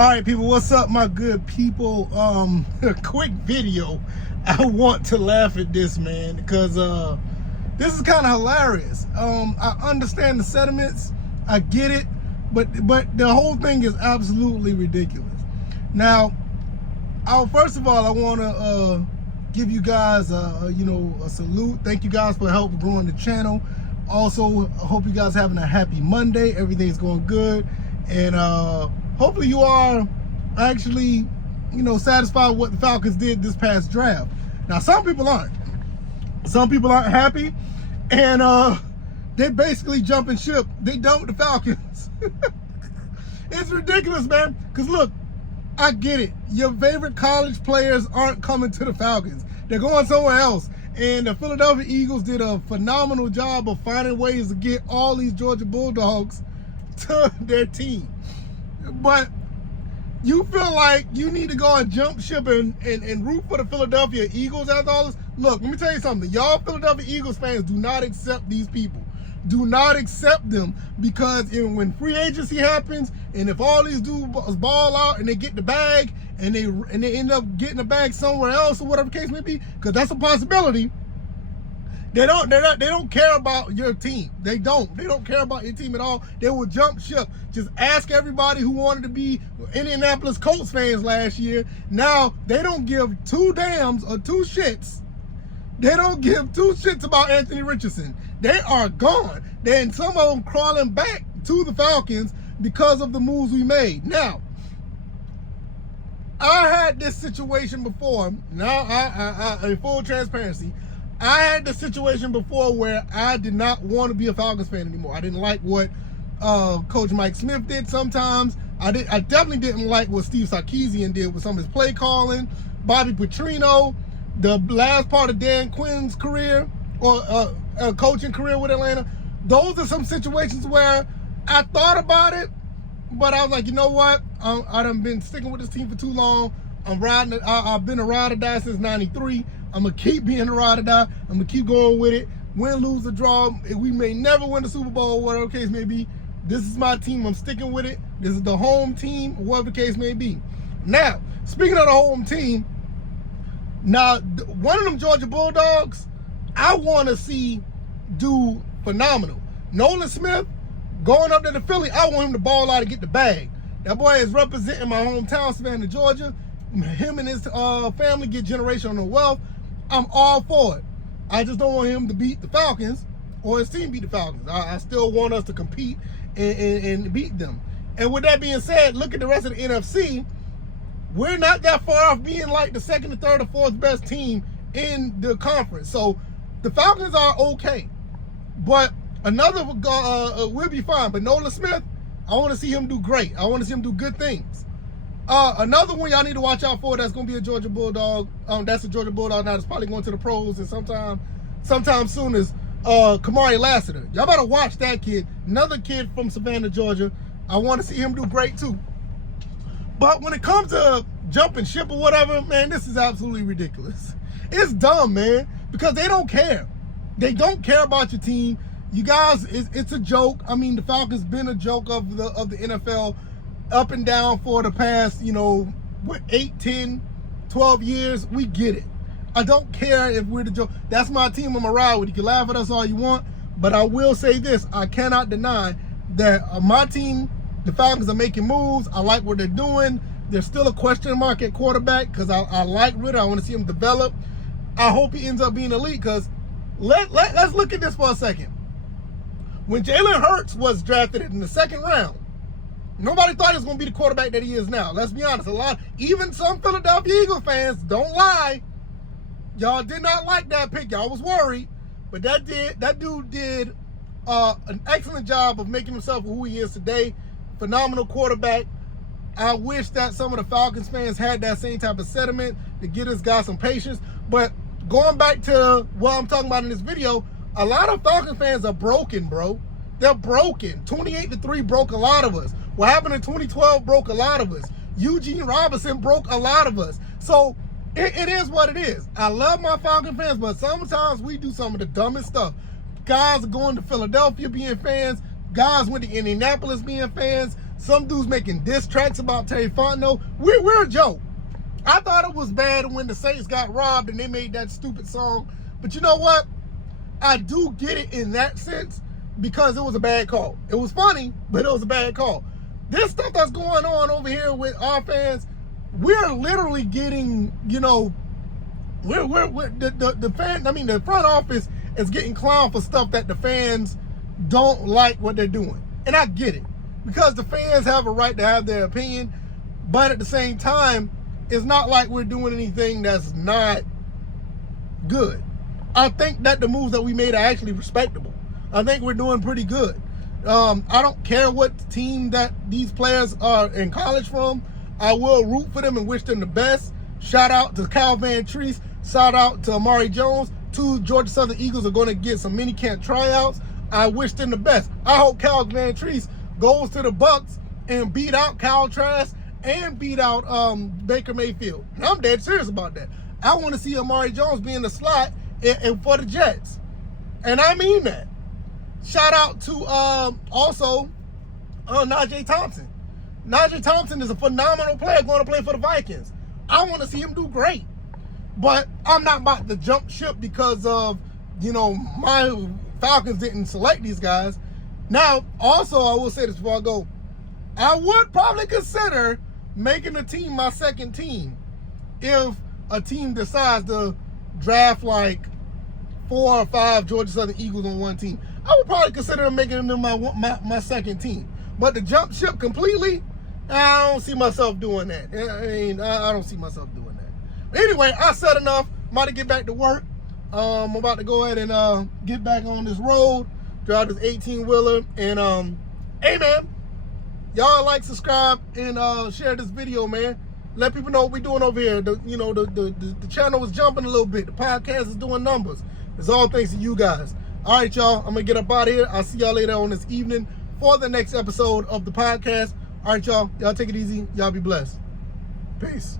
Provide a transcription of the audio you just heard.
All right, people, what's up, my good people? A quick video. I want to laugh at this, man, because this is kind of hilarious. I understand the sentiments, I get it, but the whole thing is absolutely ridiculous. Now, first of all, I want to give you guys, a salute. Thank you guys for help growing the channel. Also, I hope you guys having a happy Monday. Everything's going good, and hopefully you are actually, satisfied with what the Falcons did this past draft. Now, some people aren't. Some people aren't happy, and they basically jumping ship. They dumped the Falcons. It's ridiculous, man. Because look, I get it. Your favorite college players aren't coming to the Falcons. They're going somewhere else. And the Philadelphia Eagles did a phenomenal job of finding ways to get all these Georgia Bulldogs to their team. But you feel like you need to go and jump ship and root for the Philadelphia Eagles after all this? Look, let me tell you something. Y'all Philadelphia Eagles fans do not accept these people. Do not accept them, because when free agency happens, and if all these dudes ball out and they get the bag and they end up getting the bag somewhere else or whatever the case may be, because that's a possibility. They don't care about your team. They don't care about your team at all. They will jump ship. Just ask everybody who wanted to be Indianapolis Colts fans last year. Now they don't give two dams or two shits. They don't give two shits about Anthony Richardson. They are gone. Then some of them crawling back to the Falcons because of the moves we made. Now, I had this situation before. Now, I in full transparency, I had the situation before where I did not want to be a Falcons fan anymore. I didn't like what Coach Mike Smith did sometimes. I definitely didn't like what Steve Sarkisian did with some of his play calling. Bobby Petrino, the last part of Dan Quinn's career, or coaching career with Atlanta. Those are some situations where I thought about it, but I was like, you know what? I done been sticking with this team for too long. I've been a ride or die since '93. I'm going to keep being a ride or die. I'm going to keep going with it. Win, lose, or draw. We may never win the Super Bowl, whatever the case may be. This is my team. I'm sticking with it. This is the home team, whatever the case may be. Now, speaking of the home team, now, one of them Georgia Bulldogs, I want to see do phenomenal. Nolan Smith, going up to the Philly, I want him to ball out and get the bag. That boy is representing my hometown, Savannah, Georgia. Him and his family get generational wealth. I'm all for it. I just don't want him to beat the Falcons or his team beat the Falcons. I still want us to compete and beat them. And with that being said, look at the rest of the NFC. We're not that far off being like the second, or third, or fourth best team in the conference. So the Falcons are okay. But another will be fine. But Nolan Smith, I want to see him do great. I want to see him do good things. Another one y'all need to watch out for that's going to be a Georgia Bulldog. That's a Georgia Bulldog now. It's probably going to the pros and sometime soon is Kamari Lassiter. Y'all better watch that kid. Another kid from Savannah, Georgia. I want to see him do great too. But when it comes to jumping ship or whatever, man, this is absolutely ridiculous. It's dumb, man, because they don't care. They don't care about your team. You guys, it's a joke. I mean, the Falcons been a joke of the NFL up and down for the past, 8, 10, 12 years. We get it. I don't care if we're the joke. That's my team. I'm going to ride with. You can laugh at us all you want, but I will say this. I cannot deny that my team, the Falcons, are making moves. I like what they're doing. There's still a question mark at quarterback because I like Ritter. I want to see him develop. I hope he ends up being elite, because let's look at this for a second. When Jalen Hurts was drafted in the second round, nobody thought he was going to be the quarterback that he is now. Let's be honest. Even some Philadelphia Eagles fans, don't lie, y'all did not like that pick. Y'all was worried. But that dude did an excellent job of making himself who he is today. Phenomenal quarterback. I wish that some of the Falcons fans had that same type of sentiment to get this guy some patience. But going back to what I'm talking about in this video, a lot of Falcons fans are broken, bro. They're broken. 28-3 broke a lot of us. What happened in 2012 broke a lot of us. Eugene Robinson broke a lot of us. So it is what it is. I love my Falcon fans, but sometimes we do some of the dumbest stuff. Guys are going to Philadelphia being fans. Guys went to Indianapolis being fans. Some dudes making diss tracks about Terry Fontenot. We're a joke. I thought it was bad when the Saints got robbed and they made that stupid song. But you know what? I do get it in that sense because it was a bad call. It was funny, but it was a bad call. This stuff that's going on over here with our fans, we're literally getting, the front office is getting clowned for stuff that the fans don't like what they're doing. And I get it, because the fans have a right to have their opinion, but at the same time, it's not like we're doing anything that's not good. I think that the moves that we made are actually respectable. I think we're doing pretty good. I don't care what team that these players are in college from. I will root for them and wish them the best. Shout out to Cal Van Treese. Shout out to Amari Jones. 2 Georgia Southern Eagles are going to get some minicamp tryouts. I wish them the best. I hope Cal Van Treese goes to the Bucs and beat out Kyle Trask and beat out Baker Mayfield. And I'm dead serious about that. I want to see Amari Jones be in the slot and for the Jets. And I mean that. Shout out to also Najee Thompson. Najee Thompson is a phenomenal player going to play for the Vikings. I want to see him do great. But I'm not about to jump ship because of, my Falcons didn't select these guys. Now, also, I will say this before I go. I would probably consider making a team my second team if a team decides to draft like 4 or 5 Georgia Southern Eagles on one team. I would probably consider making them my second team. But to jump ship completely, I don't see myself doing that. I don't see myself doing that. But anyway, I said enough. I'm about to get back to work. I'm about to go ahead and get back on this road, drive this 18-wheeler. And, hey, man, y'all like, subscribe, and share this video, man. Let people know what we're doing over here. The channel is jumping a little bit. The podcast is doing numbers. It's all thanks to you guys. All right, y'all. I'm going to get up out of here. I'll see y'all later on this evening for the next episode of the podcast. All right, y'all. Y'all take it easy. Y'all be blessed. Peace.